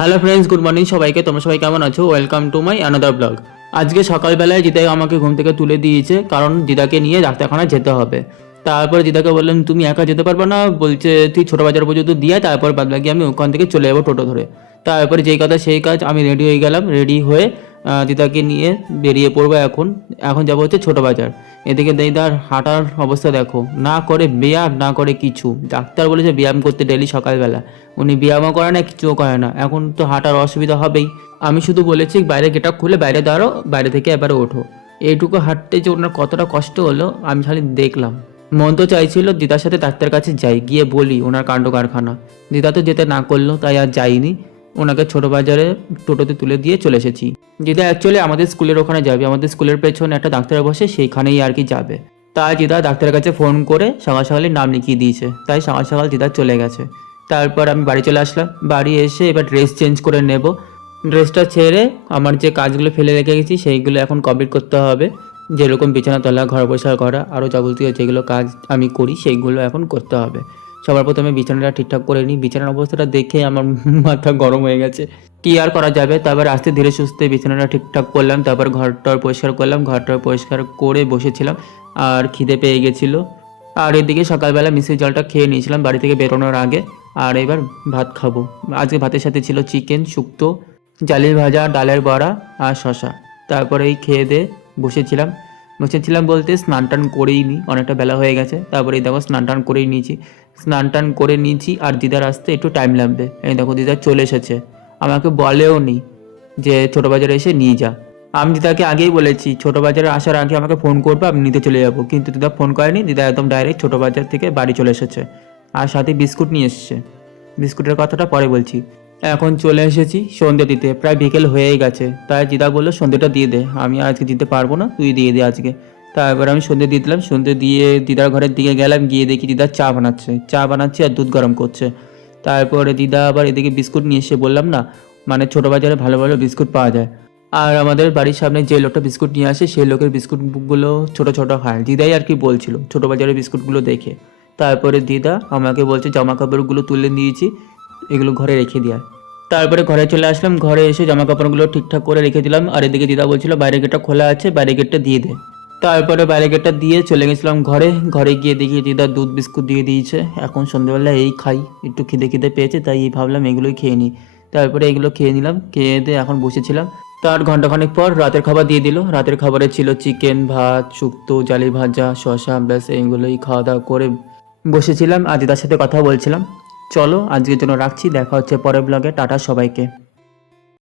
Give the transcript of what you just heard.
Hello friends, good morning সবাইকে। তোমরা সবাই কেমন আছো? Welcome to my another blog. আজকে সকালবেলায় দিদা আমাকে ঘুম থেকে তুলে দিয়েছে, কারণ দিদাকে নিয়ে ডাক্তারখানায় যেতে হবে। তারপরে দিদাকে বললাম তুমি একা যেতে পারবে না, বলছে তুই ছোটো বাজার পর্যন্ত দিয়ে তারপর বাদ বাকি আমি ওখান থেকে চলে যাবো টোটো ধরে। তারপরে যেই কথা সেই কাজ, আমি রেডি হয়ে গেলাম। রেডি হয়ে দিদাকে নিয়ে বেরিয়ে পড়বো। এখন এখন যাবো হচ্ছে ছোটো বাজার। এদিকে দিদার হাঁটার অবস্থা দেখো, না করে ব্যায়াম না করে কিছু। ডাক্তার বলেছে ব্যায়াম করতে ডেলি সকালবেলা, উনি ব্যায়ামও করে না, কিছুও করে না। এখন তো হাঁটার অসুবিধা হবেই। আমি শুধু বলেছি বাইরে গেটআপ খুলে বাইরে দাঁড়ো, বাইরে থেকে এবারে ওঠো। এইটুকু হাঁটতে যে ওনার কতটা কষ্ট হলো আমি খালি দেখলাম। মন তো চাইছিল দিদার সাথে ডাক্তার কাছে যাই, গিয়ে বলি ওনার কাণ্ড কারখানা। দিদা তো যেতে না করলো, তাই আর যাইনি। ওনাকে ছোটো বাজারে টোটোতে তুলে দিয়ে চলে এসেছি। দিদা অ্যাকচুয়ালি আমাদের স্কুলের ওখানে যাবে, আমাদের স্কুলের পেছনে একটা ডাক্তার বসে, সেইখানেই আর কি যাবে। তাই দিদা ডাক্তারের কাছে ফোন করে সকাল সকালই নাম লিখিয়ে দিয়েছে, তাই সকাল সকাল দিদা চলে গেছে। তারপর আমি বাড়ি চলে আসলাম। বাড়ি এসে এবার ড্রেস চেঞ্জ করে নেব। ড্রেসটা ছেড়ে আমার যে কাজগুলো ফেলে রেখে গেছি সেইগুলো এখন কমপ্লিট করতে হবে। যেরকম বিছানা তোলা, ঘর পরিষ্কার করা, আরও যাবতীয় যেগুলো কাজ আমি করি সেইগুলো এখন করতে হবে। সবার প্রথমে বিছানাটা ঠিকঠাক করে নিই। বিছানার অবস্থাটা দেখে আমার মাথা গরম হয়ে গেছে। কী আর করা যাবে। তারপর আস্তে ধীরে সুস্থে বিছানাটা ঠিকঠাক করলাম। তারপর ঘরটার পরিষ্কার করলাম। ঘরটা পরিষ্কার করে বসেছিলাম, আর খিদে পেয়ে গেছিলো। আর এদিকে সকালবেলা মিষ্টির জলটা খেয়ে নিয়েছিলাম বাড়ি থেকে বেরোনোর আগে। আর এবার ভাত খাবো। আজকে ভাতের সাথে ছিল চিকেন, শুক্তো, জালি ভাজা, ডালের বড়া আর শশা। তারপরে এই খেয়ে দিয়ে বসেছিলাম বলতে স্নান টান করেই নিই, অনেকটা বেলা হয়ে গেছে। তারপরে এই দেখো স্নান টান করেই নিয়েছি। স্নান টান করে নিয়েছি, আর দিদার আসতে একটু টাইম লাগবে। এই দেখো দিদা চলে এসেছে, আমাকে বলেও নি যে ছোটো বাজারে এসে নিয়ে যা। আমি দিদাকে আগেই বলেছি ছোটো বাজারে আসার আগে আমাকে ফোন করবে, আমি নিতে চলে যাবো। কিন্তু দিদা ফোন করেনি, দিদা একদম ডাইরেক্ট ছোটো বাজার থেকে বাড়ি চলে এসেছে। আর সাথে বিস্কুট নিয়ে এসছে। বিস্কুটের কথাটা পরে বলছি। এখন চলে এসেছি সন্ধ্যে দিতে, প্রায় বিকেল হয়েই গেছে। তাই দিদা বললো সন্ধ্যেটা দিয়ে দে। আমি আজকে দিতে পারবো না, তুই দিয়ে দে আজকে। তারপর আমি সন্ধ্যে দিয়ে দিলাম। সন্ধ্যে দিয়ে দিদার ঘরের দিকে গেলাম, গিয়ে দেখি দিদা চা বানাচ্ছে আর দুধ গরম করছে। তারপরে দিদা আবার এদিকে বিস্কুট নিয়ে এসে, বললাম না মানে ছোটো বাজারে ভালো ভালো বিস্কুট পাওয়া যায়। আর আমাদের বাড়ির সামনে যে লোকটা বিস্কুট নিয়ে আসে সেই লোকের বিস্কুটগুলো ছোটো ছোটো হয়। দিদাই আর কি বলছিল ছোটো বাজারের বিস্কুটগুলো দেখে। তারপরে দিদা আমাকে বলছে জামা কাপড়গুলো তুলে দিয়েছি, এগুলো ঘরে রেখে দেওয়ার। তারপরে ঘরে চলে আসলাম। ঘরে এসে জামা কাপড়গুলো ঠিকঠাক করে রেখে দিলাম। আর এদিকে দিদা বলছিল বাইরে গেটটা খোলা আছে, বাইরে গেটটা দিয়ে দে। তারপরে বাইরে গেটটা দিয়ে চলে গেছিলাম ঘরে। ঘরে গিয়ে দেখি দিদা দুধ বিস্কুট দিয়ে দিয়েছে। এখন সন্ধ্যেবেলা এই খাই, একটু খিদে পেয়েছে, তাই ভাবলাম এগুলোই খেয়ে নিই। তারপরে এগুলো খেয়ে নিলাম। খেয়ে দিয়ে এখন বসেছিলাম। তার ঘন্টাখানেক পর রাতের খাবার দিয়ে দিল। রাতের খাবারে ছিল চিকেন, ভাত, শুক্তো, জালি ভাজা, শশা, ব্যাস এইগুলোই খাওয়া দাওয়া করে বসেছিলাম আর দিদার সাথে কথা বলছিলাম। চলো আজকের জন্য রাখছি, দেখা হচ্ছে পরের ব্লগে। টাটা সবাইকে।